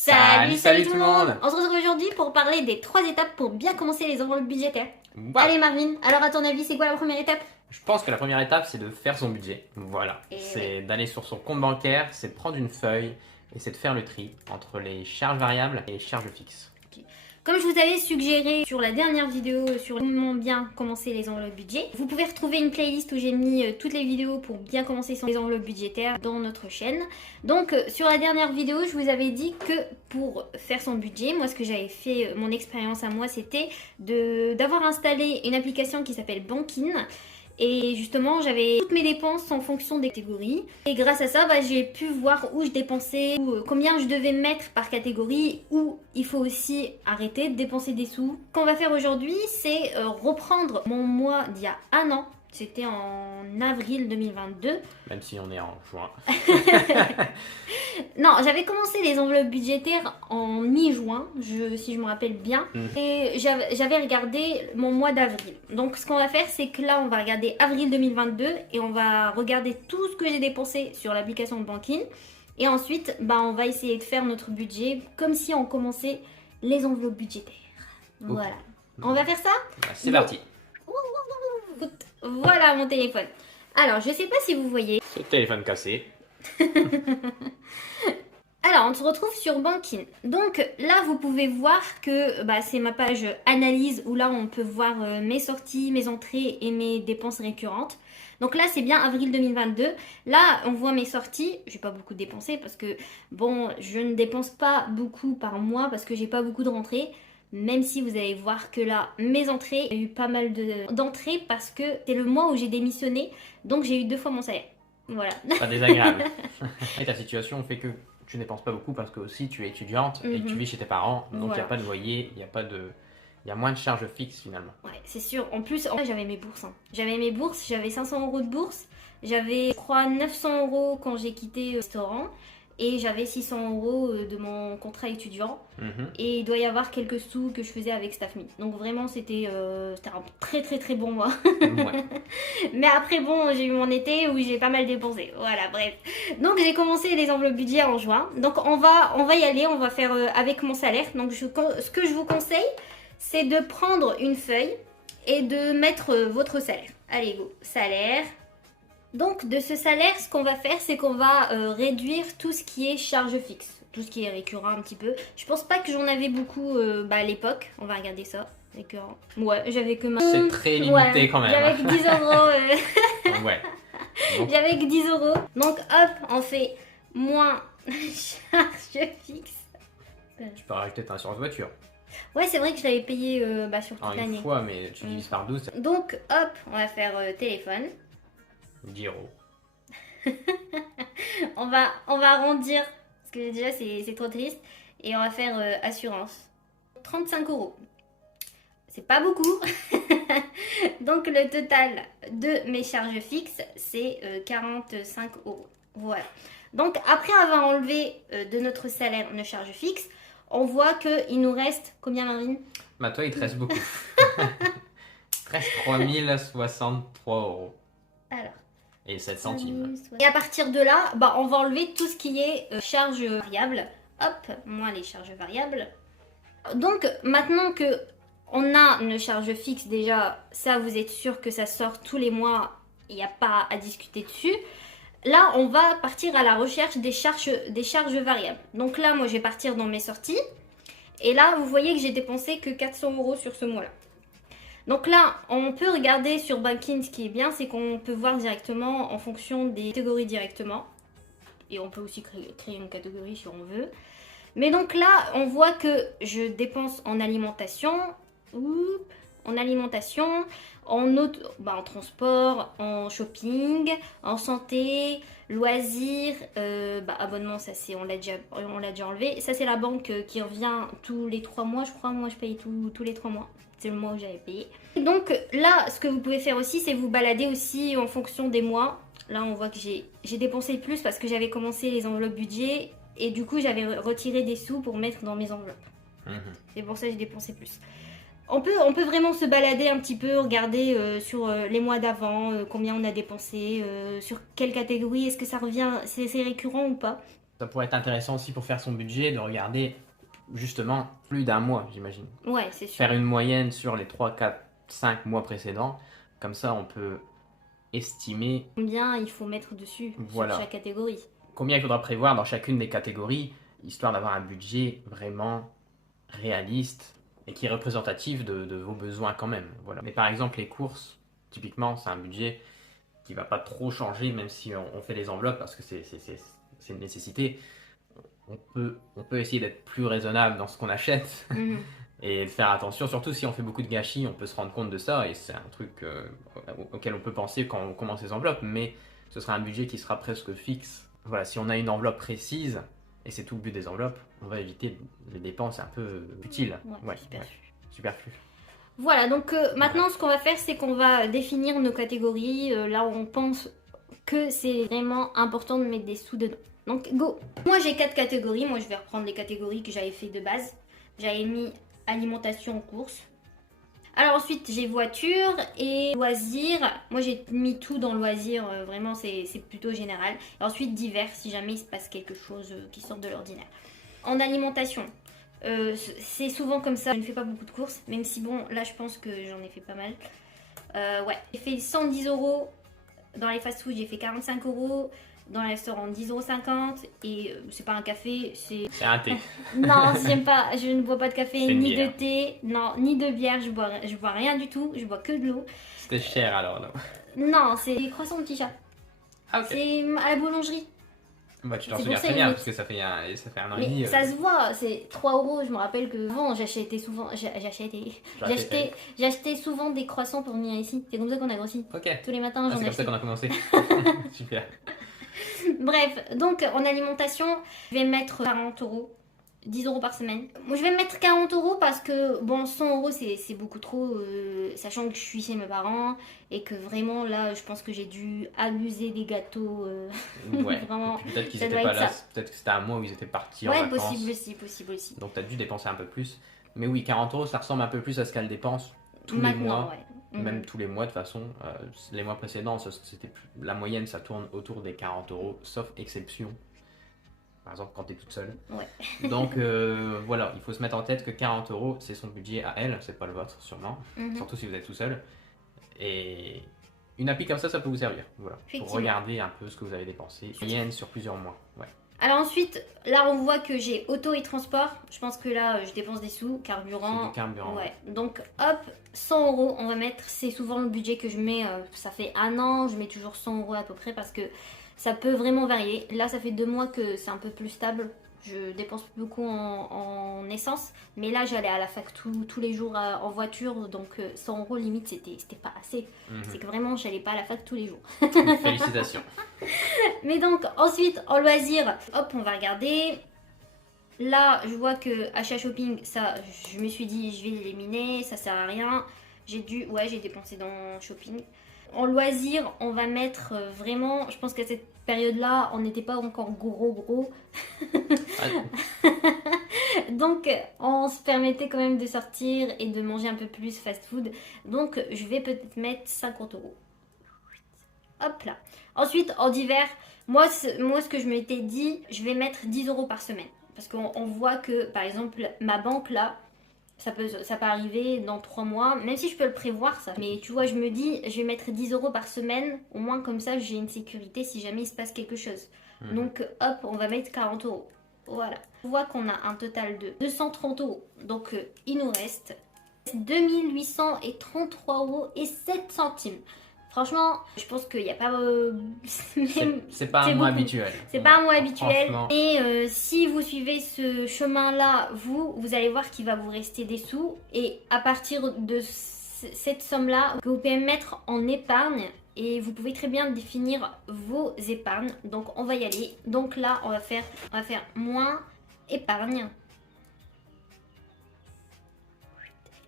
Salut tout le monde. On se retrouve aujourd'hui pour parler des 3 étapes pour bien commencer les enveloppes budgétaires. Voilà. Allez Marvin, alors à ton avis c'est quoi la première étape? Je pense que la première étape, c'est de faire son budget. Voilà. Et C'est d'aller sur son compte bancaire, c'est de prendre une feuille et c'est de faire le tri entre les charges variables et les charges fixes. Comme je vous avais suggéré sur la dernière vidéo sur comment bien commencer les enveloppes budget, vous pouvez retrouver une playlist où j'ai mis toutes les vidéos pour bien commencer les enveloppes budgétaires dans notre chaîne. Donc sur la dernière vidéo, je vous avais dit que pour faire son budget, moi ce que j'avais fait, mon expérience à moi, c'était d'avoir installé une application qui s'appelle Bankin. Et justement, j'avais toutes mes dépenses en fonction des catégories. Et grâce à ça, j'ai pu voir où je dépensais, combien je devais mettre par catégorie, où il faut aussi arrêter de dépenser des sous. Ce qu'on va faire aujourd'hui, c'est reprendre mon mois d'il y a un an. C'était en avril 2022. Même si on est en juin. Non, j'avais commencé les enveloppes budgétaires en mi-juin, si je me rappelle bien. Et j'avais regardé mon mois d'avril. Donc ce qu'on va faire, c'est que là, on va regarder avril 2022 et on va regarder tout ce que j'ai dépensé sur l'application de Bankin. Et ensuite, on va essayer de faire notre budget comme si on commençait les enveloppes budgétaires. Voilà. On va faire ça? C'est parti. Voilà mon téléphone. Alors, je sais pas si vous voyez. Ce téléphone cassé. Alors, on se retrouve sur Bankin. Donc là, vous pouvez voir que c'est ma page analyse où là, on peut voir mes sorties, mes entrées et mes dépenses récurrentes. Donc là, c'est bien avril 2022. Là, on voit mes sorties. J'ai pas beaucoup dépensé parce que, je ne dépense pas beaucoup par mois parce que j'ai pas beaucoup de rentrées. Même si vous allez voir que là, mes entrées, il y a eu pas mal d'entrées parce que c'est le mois où j'ai démissionné. Donc j'ai eu 2 fois mon salaire. Voilà. Pas désagréable. Et ta situation fait que tu ne dépenses pas beaucoup parce que aussi tu es étudiante et que tu vis chez tes parents. Donc il n'y a pas de loyer, il y a moins de charges fixes finalement. Ouais, c'est sûr. En plus, j'avais mes bourses. J'avais mes bourses, j'avais 500 € de bourse. J'avais, je crois, 900 € quand j'ai quitté le restaurant. Et j'avais 600 € de mon contrat étudiant. Et il doit y avoir quelques sous que je faisais avec StaffMe. Donc vraiment, c'était un très très très bon mois. Ouais. Mais après, j'ai eu mon été où j'ai pas mal dépensé. Voilà, bref. Donc j'ai commencé les enveloppes budget en juin. Donc on va y aller, on va faire avec mon salaire. Donc ce que je vous conseille, c'est de prendre une feuille et de mettre votre salaire. Allez, go, salaire. Donc de ce salaire, ce qu'on va faire, c'est qu'on va réduire tout ce qui est charge fixe, tout ce qui est récurrent un petit peu. Je pense pas que j'en avais beaucoup à l'époque. On va regarder ça. Récurrent. Ouais, j'avais que ma... C'est très limité quand même. J'avais que 10 €. Ouais. J'avais que 10 €. Donc hop, on fait moins charge fixe. Tu peux rajouter ta assurance voiture. Ouais, c'est vrai que je l'avais payé sur toute l'année. Une fois, mais tu divises par 12. Donc hop, on va faire téléphone. 10 €. on va arrondir, parce que déjà c'est trop triste. Et on va faire assurance. 35 €. C'est pas beaucoup. Donc le total de mes charges fixes, c'est 45 €. Voilà. Donc après avoir enlevé de notre salaire nos charges fixes, on voit qu'il nous reste combien, Marine? Toi, il te reste beaucoup. Il te reste 3063 €. Alors. Et 7 centimes. Et à partir de là, on va enlever tout ce qui est charges variables. Hop, moins les charges variables. Donc maintenant que on a nos charges fixes déjà, ça vous êtes sûr que ça sort tous les mois, il n'y a pas à discuter dessus. Là, on va partir à la recherche des charges variables. Donc là, moi, je vais partir dans mes sorties. Et là, vous voyez que j'ai dépensé que 400 € sur ce mois-là. Donc là, on peut regarder sur Bankin, ce qui est bien, c'est qu'on peut voir directement en fonction des catégories directement. Et on peut aussi créer une catégorie si on veut. Mais donc là, on voit que je dépense en alimentation, en transport, en shopping, en santé, loisirs, abonnement, ça c'est on l'a déjà enlevé. Ça c'est la banque qui revient tous les 3 mois, je crois. Moi je paye tous les 3 mois. C'est le mois où j'avais payé. Donc là, ce que vous pouvez faire aussi, c'est vous balader aussi en fonction des mois. Là, on voit que j'ai dépensé plus parce que j'avais commencé les enveloppes budget et du coup, j'avais retiré des sous pour mettre dans mes enveloppes. C'est pour ça que j'ai dépensé plus. On peut vraiment se balader un petit peu, regarder sur les mois d'avant, combien on a dépensé, sur quelle catégorie, est-ce que ça revient, c'est récurrent ou pas. Ça pourrait être intéressant aussi pour faire son budget de regarder justement plus d'un mois, j'imagine. Ouais, c'est sûr. Faire une moyenne sur les 3, 4, 5 mois précédents. Comme ça, on peut estimer combien il faut mettre dessus sur chaque catégorie. Combien il faudra prévoir dans chacune des catégories, histoire d'avoir un budget vraiment réaliste et qui est représentatif de vos besoins quand même. Voilà. Mais par exemple, les courses, typiquement, c'est un budget qui va pas trop changer, même si on fait les enveloppes, parce que c'est une nécessité. On peut essayer d'être plus raisonnable dans ce qu'on achète et de faire attention, surtout si on fait beaucoup de gâchis, on peut se rendre compte de ça, et c'est un truc auquel on peut penser quand on commence les enveloppes, mais ce sera un budget qui sera presque fixe. Voilà, si on a une enveloppe précise, et c'est tout le but des enveloppes, on va éviter les dépenses un peu utiles. Ouais, superflues. Voilà, donc maintenant ce qu'on va faire, c'est qu'on va définir nos catégories, là où on pense que c'est vraiment important de mettre des sous dedans. Donc go. Moi j'ai 4 catégories, moi je vais reprendre les catégories que j'avais fait de base. J'avais mis alimentation, courses. Alors ensuite j'ai voiture et loisirs. Moi j'ai mis tout dans loisirs, vraiment c'est plutôt général. Et ensuite divers si jamais il se passe quelque chose qui sort de l'ordinaire. En alimentation, c'est souvent comme ça, je ne fais pas beaucoup de courses, même si bon là je pense que j'en ai fait pas mal. Ouais, j'ai fait 110 €, dans les fast-food j'ai fait 45 €. Dans les restaurants 10,50 € et c'est pas un café, c'est un thé. Non, j'aime pas, je ne bois pas de café ni de thé, non, ni de bière, je bois rien du tout, je bois que de l'eau. C'était cher alors là. Non, c'est des croissants de petit chat. Ah ok. C'est à la boulangerie. Bah tu t'en souviens très bien parce que ça fait un an et demi. Ça se voit, c'est 3 €, je me rappelle que avant j'achetais souvent des croissants pour venir ici, c'est comme ça qu'on a grossi. Ok. Tous les matins j'en achetais. C'est comme ça qu'on a commencé. Super. Bref, donc en alimentation, je vais mettre 40 €, 10 € par semaine. Moi je vais mettre 40 € parce que bon 100 € c'est beaucoup trop, sachant que je suis chez mes parents et que vraiment là je pense que j'ai dû abuser des gâteaux. Ouais, vraiment, peut-être qu'ils étaient pas là, peut-être que c'était un mois où ils étaient partis en vacances. Ouais, possible aussi. Donc tu as dû dépenser un peu plus. Mais oui, 40 € ça ressemble un peu plus à ce qu'elle dépense tous les mois. Ouais. Même tous les mois de toute façon. Les mois précédents, la moyenne ça tourne autour des 40 €, sauf exception. Par exemple quand tu es toute seule. Ouais. Donc voilà, il faut se mettre en tête que 40 € c'est son budget à elle, c'est pas le vôtre sûrement. Surtout si vous êtes tout seul. Et une appli comme ça peut vous servir. Voilà, pour regarder un peu ce que vous avez dépensé. Moyenne sur plusieurs mois. Ouais. Alors ensuite, là on voit que j'ai auto et transport. Je pense que là je dépense des sous, carburant. C'est du carburant. Ouais. Donc hop, 100 € on va mettre. C'est souvent le budget que je mets. Ça fait un an, je mets toujours 100 € à peu près parce que ça peut vraiment varier. Là ça fait 2 mois que c'est un peu plus stable. Je dépense beaucoup en essence. Mais là j'allais à la fac tous les jours en voiture. Donc 100 € limite c'était pas assez. C'est que vraiment j'allais pas à la fac tous les jours. Félicitations. Mais donc ensuite en loisir, hop on va regarder. Là je vois que achat shopping, ça je me suis dit je vais l'éliminer, ça sert à rien. J'ai dépensé dans shopping. En loisir on va mettre vraiment, je pense qu'à cette période là on n'était pas encore gros. Donc on se permettait quand même de sortir et de manger un peu plus fast food. Donc je vais peut-être mettre 50 €. Hop là. Ensuite, en divers, moi ce que je m'étais dit, je vais mettre 10 € par semaine. Parce qu'on voit que, par exemple, ma banque là, ça peut arriver dans 3 mois, même si je peux le prévoir ça. Mais tu vois, je me dis, je vais mettre 10 € par semaine, au moins comme ça, j'ai une sécurité si jamais il se passe quelque chose. Donc hop, on va mettre 40 €. Voilà. On voit qu'on a un total de 230 €. Donc il nous reste 2833 € et 7 centimes. Franchement, je pense qu'il n'y a pas... c'est pas un mois habituel. C'est pas un mois habituel. Et si vous suivez ce chemin-là, vous allez voir qu'il va vous rester des sous. Et à partir de cette somme-là, que vous pouvez mettre en épargne. Et vous pouvez très bien définir vos épargnes. Donc on va y aller. Donc là, on va faire moins épargne.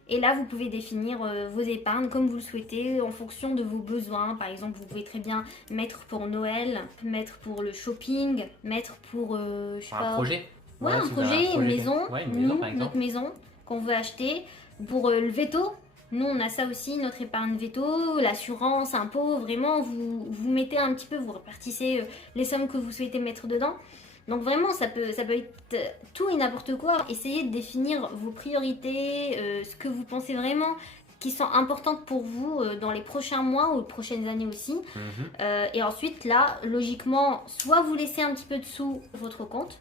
Et là, vous pouvez définir vos épargnes comme vous le souhaitez en fonction de vos besoins. Par exemple, vous pouvez très bien mettre pour Noël, mettre pour le shopping, mettre pour un projet. Ouais, un projet, une maison, ouais, une maison, par exemple. Notre maison qu'on veut acheter. Pour le veto, nous on a ça aussi, notre épargne veto, l'assurance, impôt. Vraiment, vous mettez un petit peu, vous répartissez les sommes que vous souhaitez mettre dedans. Donc vraiment, ça peut être tout et n'importe quoi. Essayez de définir vos priorités, ce que vous pensez vraiment qui sont importantes pour vous dans les prochains mois ou les prochaines années aussi. Et ensuite, là, logiquement, soit vous laissez un petit peu de sous sur votre compte.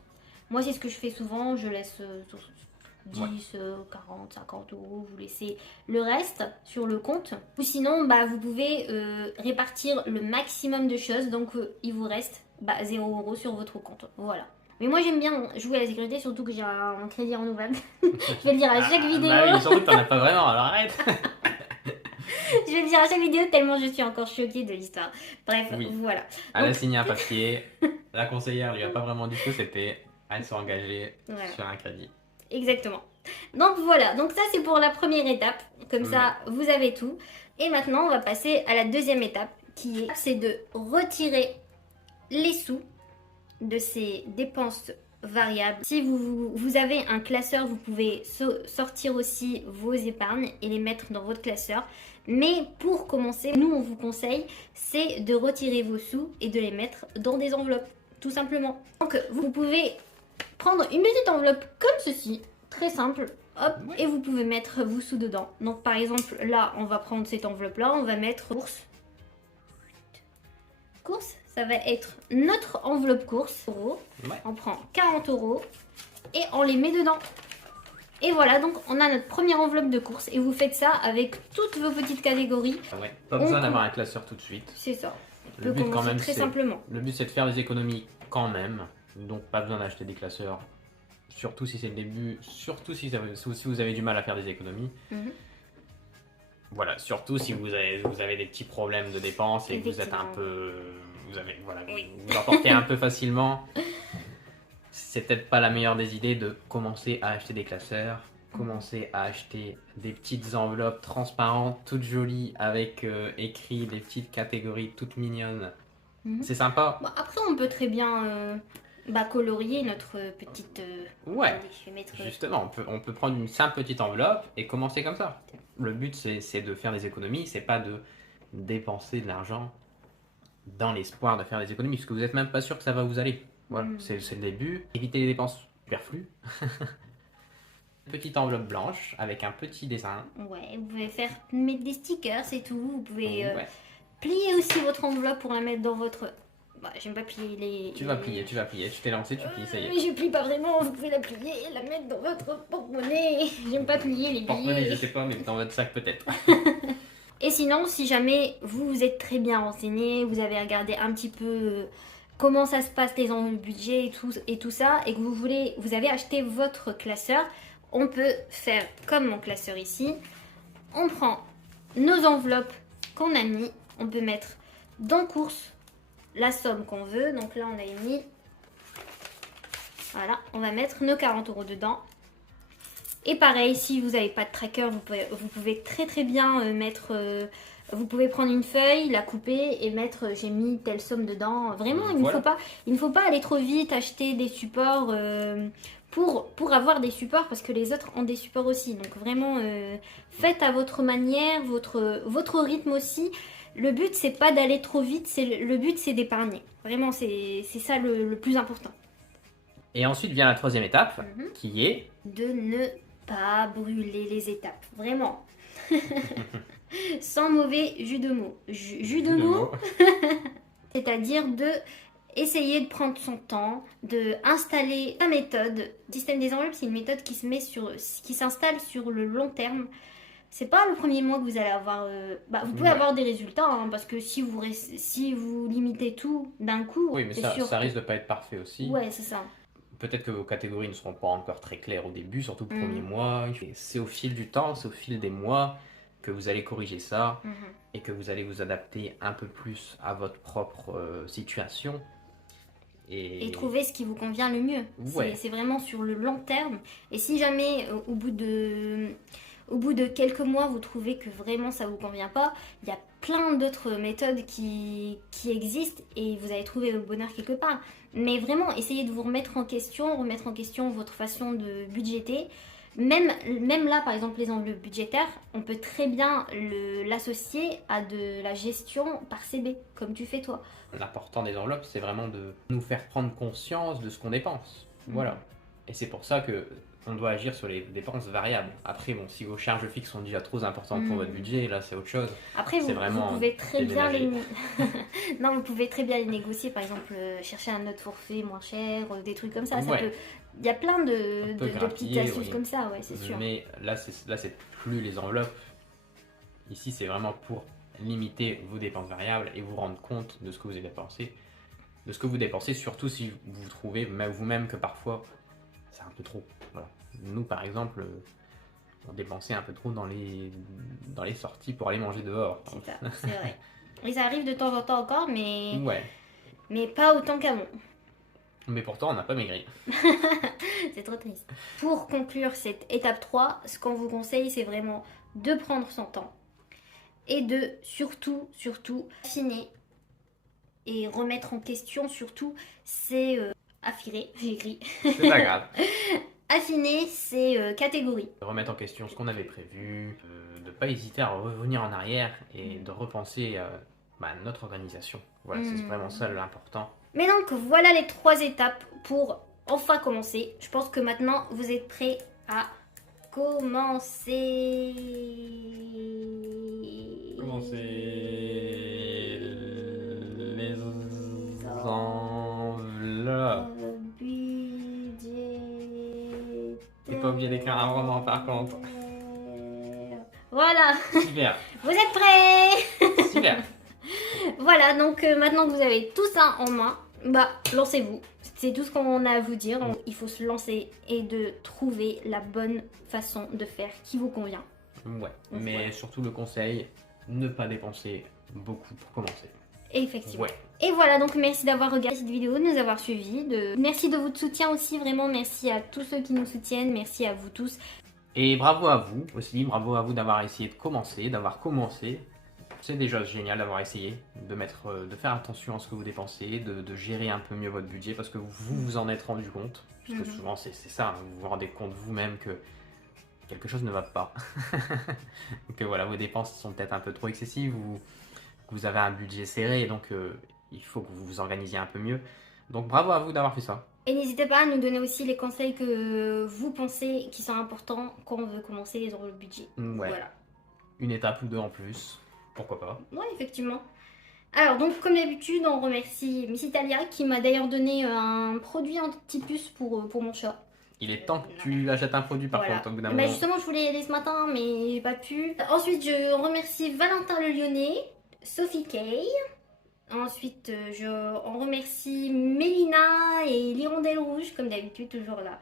Moi, c'est ce que je fais souvent. Je laisse 10, 40, 50 euros. Vous laissez le reste sur le compte. Ou sinon, bah, vous pouvez répartir le maximum de choses. Donc, il vous reste 0 euros sur votre compte. Voilà. Mais moi, j'aime bien jouer à la sécurité, surtout que j'ai un crédit renouvelable. Je vais le dire à chaque vidéo. Bah oui, surtout que t'en as pas vraiment, alors arrête. Je vais le dire à chaque vidéo tellement je suis encore choquée de l'histoire. Bref, voilà. Elle a signé un papier. La conseillère lui a pas vraiment dit que c'était. Elle s'est engagée sur un crédit. Exactement. Donc voilà, donc ça c'est pour la première étape. Comme ça, vous avez tout. Et maintenant, on va passer à la deuxième étape c'est de retirer les sous de ces dépenses variables. Si vous avez un classeur, vous pouvez sortir aussi vos épargnes et les mettre dans votre classeur. Mais pour commencer, nous on vous conseille, c'est de retirer vos sous et de les mettre dans des enveloppes, tout simplement. Donc vous pouvez prendre une petite enveloppe comme ceci, très simple, hop, et vous pouvez mettre vos sous dedans. Donc par exemple, là, on va prendre cette enveloppe-là, on va mettre course. Course, ça va être notre enveloppe course. On prend 40 euros et on les met dedans. Et voilà, donc on a notre première enveloppe de course et vous faites ça avec toutes vos petites catégories. Pas besoin d'avoir un classeur tout de suite. C'est ça. Le but quand même, très simplement. Le but c'est de faire des économies quand même. Donc pas besoin d'acheter des classeurs. Surtout si c'est le début, surtout si vous avez du mal à faire des économies. Voilà, surtout si vous avez des petits problèmes de dépenses et que vous êtes un peu... Vous en portez un peu facilement. C'est peut-être pas la meilleure des idées de commencer à acheter des classeurs, commencer à acheter des petites enveloppes transparentes, toutes jolies, avec écrit des petites catégories toutes mignonnes. C'est sympa. Bon, après, on peut très bien colorier notre petite... Justement, on peut prendre une simple petite enveloppe et commencer comme ça. Le but, c'est de faire des économies, c'est pas de dépenser de l'argent dans l'espoir de faire des économies, parce que vous n'êtes même pas sûr que ça va vous aller. Voilà, c'est le début. Évitez les dépenses superflues. Petite enveloppe blanche avec un petit dessin. Ouais, vous pouvez mettre des stickers, c'est tout. Vous pouvez plier aussi votre enveloppe pour la mettre dans votre... j'aime pas plier les... Tu vas plier. Tu t'es lancé, tu plies, ça y est. Mais je plie pas vraiment, vous pouvez la plier et la mettre dans votre porte-monnaie. J'aime pas plier les billets. Porte-monnaie, je sais pas, mais dans votre sac peut-être. Et sinon, si jamais vous êtes très bien renseigné, vous avez regardé un petit peu comment ça se passe les enveloppes budget et tout ça, et que vous avez acheté votre classeur, on peut faire comme mon classeur ici. On prend nos enveloppes qu'on a mis, on peut mettre dans course la somme qu'on veut. Donc là, on a mis, voilà, on va mettre nos 40 euros dedans. Et pareil, si vous n'avez pas de tracker, vous pouvez très très bien mettre... vous pouvez prendre une feuille, la couper et mettre j'ai mis telle somme dedans. Vraiment, il ne faut pas aller trop vite, acheter des supports pour avoir des supports, parce que les autres ont des supports aussi. Donc vraiment, faites à votre manière, votre rythme aussi. Le but, c'est pas d'aller trop vite, le but, c'est d'épargner. Vraiment, c'est ça le plus important. Et ensuite vient la troisième étape, qui est... de ne pas brûler les étapes. Vraiment. Sans mauvais jus de mots. Jus de mots, c'est-à-dire de essayer de prendre son temps, de installer la méthode. Le système des enveloppes, c'est une méthode qui s'installe sur le long terme. C'est pas le premier mois que vous allez avoir... vous pouvez avoir des résultats, hein, parce que si vous limitez tout d'un coup... Oui, mais ça risque de pas être parfait aussi. Ouais, c'est ça. Peut-être que vos catégories ne seront pas encore très claires au début, surtout le premier mois. C'est au fil du temps, c'est au fil des mois que vous allez corriger ça et que vous allez vous adapter un peu plus à votre propre situation. Et trouver ce qui vous convient le mieux. Ouais. C'est vraiment sur le long terme. Et si jamais, au bout de quelques mois, vous trouvez que vraiment ça ne vous convient pas, il y a plein d'autres méthodes qui existent et vous allez trouver votre bonheur quelque part. Mais vraiment, essayez de vous remettre en question votre façon de budgéter. Même là, par exemple, les enveloppes budgétaires, on peut très bien l'associer à de la gestion par CB, comme tu fais toi. L'important des enveloppes, c'est vraiment de nous faire prendre conscience de ce qu'on dépense. Voilà. Et c'est pour ça que on doit agir sur les dépenses variables. Après, bon, si vos charges fixes sont déjà trop importantes pour votre budget, là, c'est autre chose. Après, vous pouvez très bien non, vous pouvez très bien les négocier. Par exemple, chercher un autre forfait moins cher, des trucs comme ça. Il y a plein de petites astuces comme ça, ouais, c'est sûr. Mais là, c'est plus les enveloppes. Ici, c'est vraiment pour limiter vos dépenses variables et vous rendre compte de ce que vous avez dépensé. De ce que vous dépensez, surtout si vous trouvez vous-même que parfois c'est un peu trop. Voilà. Nous, par exemple, on dépensait un peu trop dans les sorties pour aller manger dehors. C'est ça, c'est vrai. Et ça arrive de temps en temps encore, mais, ouais. Mais pas autant qu'avant. Mais pourtant, on n'a pas maigri. C'est trop triste. Pour conclure cette étape 3, ce qu'on vous conseille, c'est vraiment de prendre son temps et de surtout affiner et remettre en question surtout, c'est affiner, j'ai écrit. C'est pas grave. Affiner ces catégories. Remettre en question ce qu'on avait prévu, de ne pas hésiter à revenir en arrière et de repenser notre organisation. Voilà, c'est vraiment ça l'important. Mais donc voilà les 3 étapes pour enfin commencer. Je pense que maintenant vous êtes prêts à commencer. Les enveloppes. T'es pas obligé d'écrire un roman par contre. Voilà. Super. Vous êtes prêts? Super. Voilà, donc maintenant que vous avez tout ça en main, lancez-vous. C'est tout ce qu'on a à vous dire. Il faut se lancer et de trouver la bonne façon de faire qui vous convient. Ouais, mais surtout le conseil, ne pas dépenser beaucoup pour commencer. Effectivement. Ouais. Et voilà, donc merci d'avoir regardé cette vidéo, de nous avoir suivis. Merci de votre soutien aussi, vraiment merci à tous ceux qui nous soutiennent, merci à vous tous. Et bravo à vous aussi, bravo à vous d'avoir essayé de commencer, d'avoir commencé. C'est déjà génial d'avoir essayé de faire attention à ce que vous dépensez, de gérer un peu mieux votre budget parce que vous vous en êtes rendu compte. Parce que souvent c'est ça, vous vous rendez compte vous-même que quelque chose ne va pas. Que voilà, vos dépenses sont peut-être un peu trop excessives ou que vous avez un budget serré, donc il faut que vous vous organisiez un peu mieux. Donc bravo à vous d'avoir fait ça. Et n'hésitez pas à nous donner aussi les conseils que vous pensez qui sont importants quand on veut commencer les enveloppes budget. Ouais. Voilà. Une étape ou deux en plus, pourquoi pas. Ouais, effectivement. Alors donc comme d'habitude, on remercie Miss Italia qui m'a d'ailleurs donné un produit anti-puce pour mon chat. Il est temps que tu achètes un produit par contre au bout d'un moment. Justement, je voulais y aller ce matin, mais j'ai pas pu. Ensuite, je remercie Valentin Le Lyonnais, Sophie Kay. Ensuite, on remercie Mélina et l'Hirondelle Rouge, comme d'habitude, toujours là.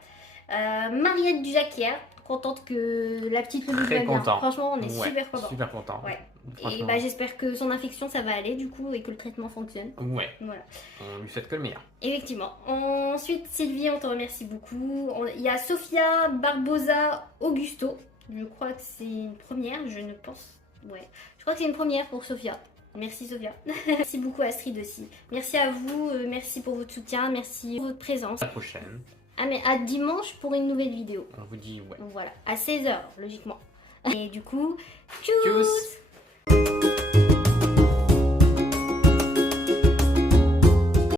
Mariette Dujaquière, contente que la petite Loulou va bien. Franchement, on est super contents. Super content. Ouais. Et j'espère que son infection, ça va aller du coup, et que le traitement fonctionne. Ouais. Voilà. On lui souhaite que le meilleur. Effectivement. Ensuite, Sylvie, on te remercie beaucoup. Il y a Sofia Barbosa Augusto. Je crois que c'est une première, je ne pense. Ouais. Je crois que c'est une première pour Sofia. Merci Sofia. Merci beaucoup Astrid aussi. Merci à vous, merci pour votre soutien, merci pour votre présence. À la prochaine. Ah mais à dimanche pour une nouvelle vidéo. On vous dit ouais. Donc voilà, à 16h logiquement. Et du coup, tchuss.